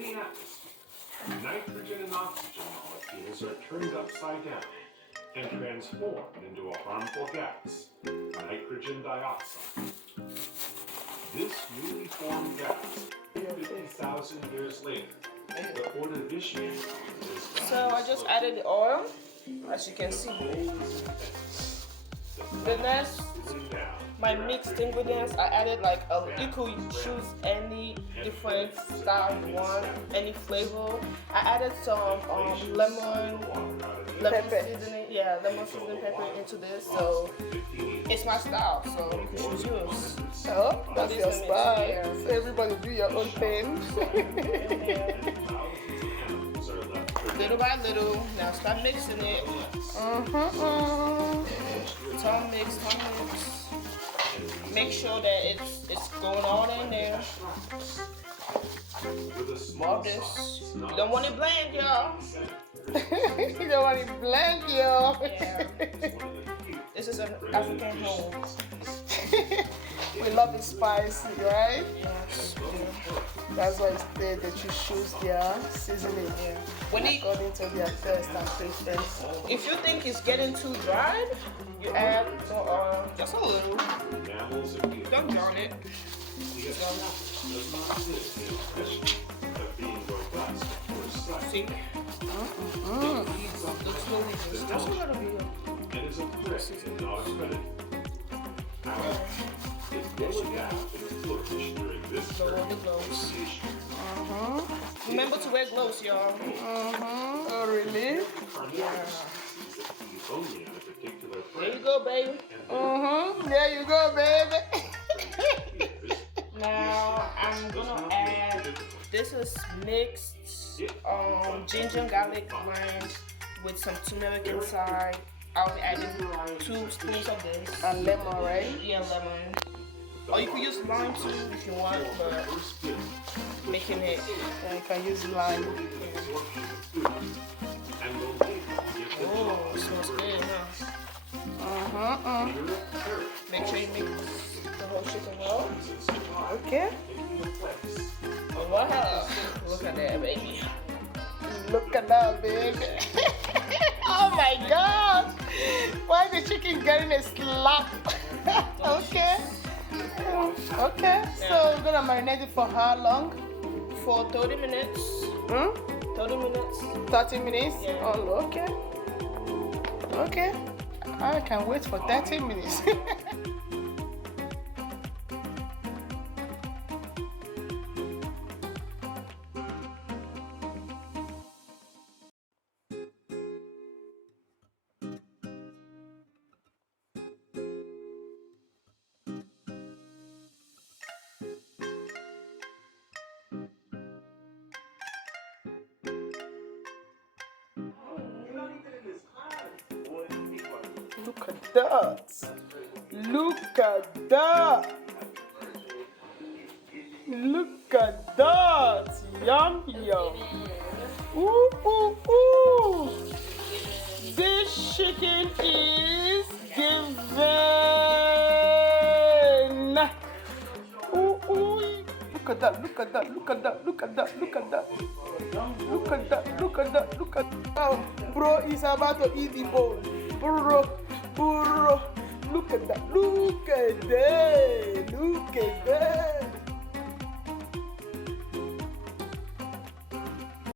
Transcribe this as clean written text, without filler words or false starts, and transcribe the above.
the atmosphere, nitrogen and oxygen molecules are turned upside down and transformed into a harmful gas, nitrogen dioxide. This newly formed gas, 50,000 years later, the Ordovician is So I just added the oil, as you can see. The next, my mixed ingredients, I added like you could choose any different style you want, any flavor. I added some lemon seasoning, lemon seasoning pepper into this, so it's my style. So you can choose yours. Oh, that's your style. Yeah. So everybody do your own thing. Little by little, now start mixing it. Tongue mix. Make sure that it's going all in there. More of this. You don't want it bland, y'all. You don't want it bland, yo. Yeah. This is an African home. We love it spicy, right? Yes. That's why it's there that you choose their seasoning according to their taste and preference. If you think it's getting too dry, you add just a little. Don't drown it. See? Looks slowly. Just a little bit. Lower the gloves. Remember to wear gloves, y'all. Oh, really? There you go, baby. There you go, baby. Now I'm gonna add. This is mixed ginger garlic blend with some turmeric inside. I'll be adding 2 spoons of this. And lemon, right? Yeah, lemon. Or you could use lime too if you want, but making it. Yeah, you can use lime. Oh, it smells good, huh? Make sure you mix the whole chicken well. Okay. Wow, look at that, baby. Look at that, baby. Oh my God. Why the chicken getting a slap? Okay. Okay. So we're gonna marinate it for how long? For 30 minutes. 30 minutes. 30 minutes? Yeah. Oh, okay. Okay. I can wait for 30 minutes. Look at that. Look at that. Look at that. Yum, yum. Ooh, ooh, ooh. This chicken is given. Ooh, ooh. Look at that. Look at that. Look at that. Look at that. Look at that. Look at that. Look at that. Look at that. Oh, bro is about to eat the bone. Bro. Look at that. Look at that.